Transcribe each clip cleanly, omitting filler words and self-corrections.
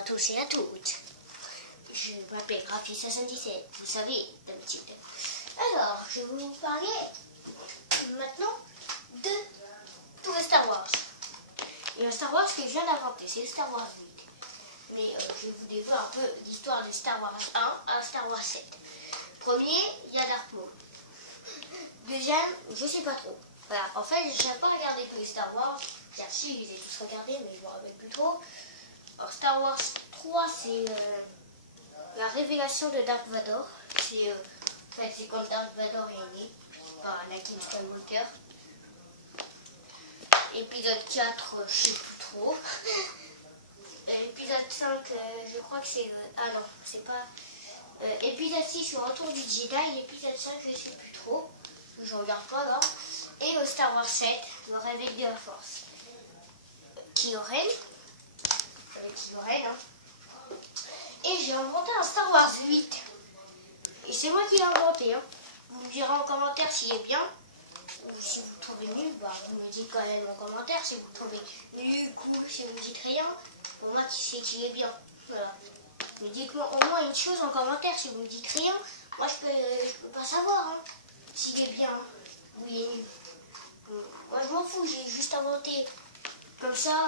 à tous et à toutes. Je m'appelle Rafi77, vous savez, d'habitude. Alors, je vais vous parler maintenant de tout le Star Wars. Il y a un Star Wars que je viens d'inventer, c'est le Star Wars 8. Mais je vais vous dévoiler un peu l'histoire de Star Wars 1 à Star Wars 7. Premier, il y a Dark Maul. Deuxième, je sais pas trop. Voilà, en fait, je n'ai pas regardé tous les Star Wars. Car si, je les ai tous regardés, mais je ne me rappelle plus trop. Alors, Star Wars 3, c'est la révélation de Dark Vador. C'est en fait, c'est quand Dark Vador est né par Anakin Skywalker. Épisode 4, je sais plus trop. Épisode 5, je crois que c'est... ah non, c'est pas... épisode 6, le retour du Jedi. Épisode 5, je sais plus trop. Je regarde pas là. Et le Star Wars 7, le réveil de la force. Kylo Ren. Kylo Ren, hein. Et j'ai inventé un Star Wars 8. Et c'est moi qui l'ai inventé, hein. Vous me direz en commentaire s'il est bien. Ou si vous le trouvez nul, bah, vous me dites quand même en commentaire. Si vous le trouvez nul, cool, si vous me dites rien, pour moi qui sais qu'il est bien. Voilà. Mais dites-moi au moins une chose en commentaire. Si vous me dites rien, moi je peux pas savoir, hein, s'il est bien ou il est nul. Moi je m'en fous, j'ai juste inventé comme ça.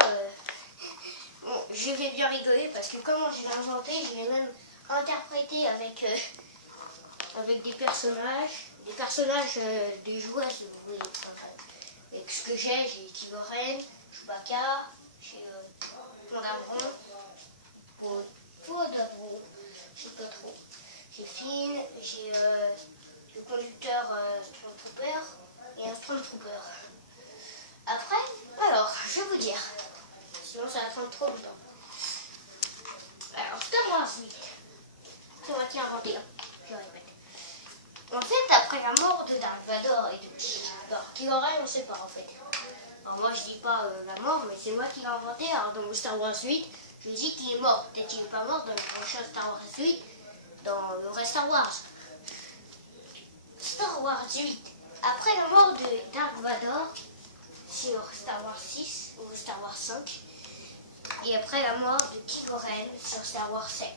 Bon, je vais bien rigoler parce que comment je l'ai inventé, je l'ai même interprété avec des personnages des jouets, si vous voulez. Enfin, avec ce que j'ai Kylo Ren, Chewbacca, j'ai Mandalorian, Poe, je sais pas trop. J'ai Finn, j'ai le conducteur Stormtrooper et un Stormtrooper. Après, alors, je vais vous dire, sinon ça va prendre trop longtemps. Alors, Star Wars 8, c'est moi qui ai inventé, hein, je répète. En fait, après la mort de Dark Vador et de Kylo Ren, on ne sait pas en fait. Alors moi je dis pas la mort, mais c'est moi qui l'ai inventé. Alors dans le Star Wars 8, je dis qu'il est mort. Peut-être qu'il n'est pas mort dans le prochain Star Wars 8, dans le vrai Star Wars. Star Wars 8, après la mort de Dark Vador, sur Star Wars 6 ou Star Wars 5, et après la mort de Kylo Ren sur Star Wars 7.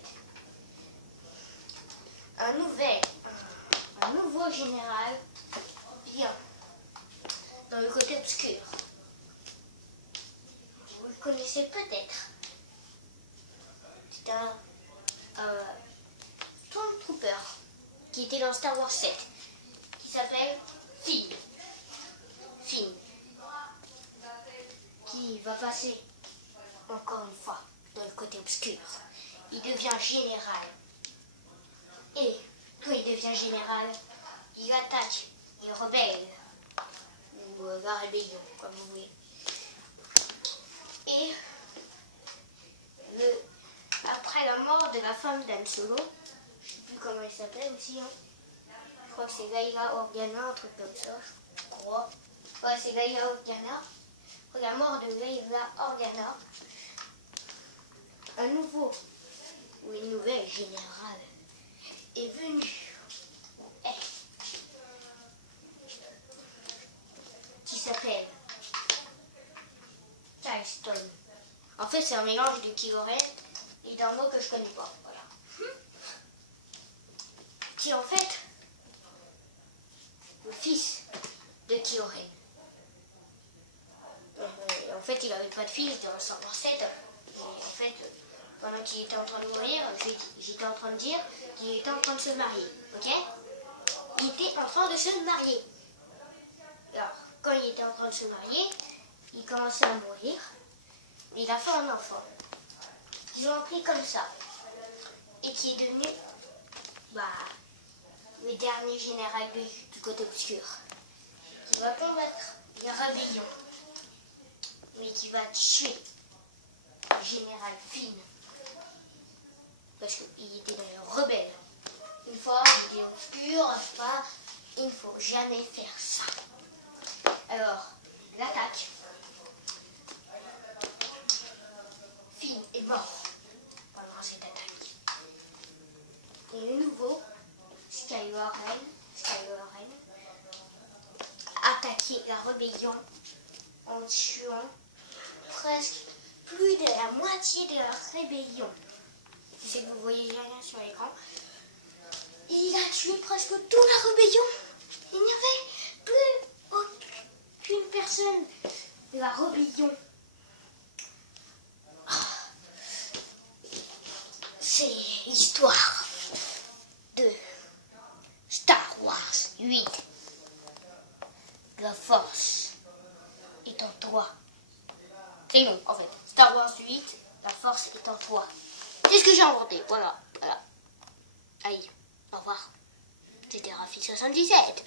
Un nouveau général vient dans le côté obscur. Vous le connaissez peut-être. C'est un Stormtrooper qui était dans Star Wars 7, qui s'appelle Finn. Qui va passer encore une fois dans le côté obscur. Il devient général. Et quand il devient général, il attaque les rebelles, ou la rébellion, comme vous voulez. Et après la mort de la femme d'Han Solo, je ne sais plus comment elle s'appelle aussi, hein. Je crois que c'est Layla Organa, un truc comme ça, je crois. Ouais, c'est Layla Organa. Après la mort de Layla Organa, un nouveau, ou une nouvelle générale est venue, qui s'appelle Charleston. En fait, c'est un mélange de Kylo Ren et d'un mot que je connais pas. Voilà. Qui est en fait le fils de Kylo Ren. En fait, il n'avait pas de fils dans Star Wars 7. Et en fait, pendant qu'il était en train de mourir, j'étais en train de dire qu'il était en train de se marier. Ok? Il était en train de se marier. Alors, quand il était en train de se marier, il commençait à mourir. Et il a fait un enfant. Ils ont appris comme ça. Et qui est devenu le dernier général du côté obscur. Qui va combattre les rébellions. Mais qui va tuer le général Finn. Parce qu'il était dans les rebelles. Une fois, il est obscur, il ne faut jamais faire ça. Alors, l'attaque. Finn est mort pendant cette attaque. Et le nouveau, Kylo Ren, attaquait la rébellion en tuant presque plus de la moitié de la rébellion. Je sais que vous voyez rien sur l'écran. Il a tué presque toute la rébellion. Il n'y avait plus aucune personne de la rébellion. C'est l'histoire de Star Wars 8. La force est en toi. C'est long en fait. Star Wars 8, la force est en toi. C'est ce que j'ai inventé. Voilà. Allez, au revoir. C'était Rafi77.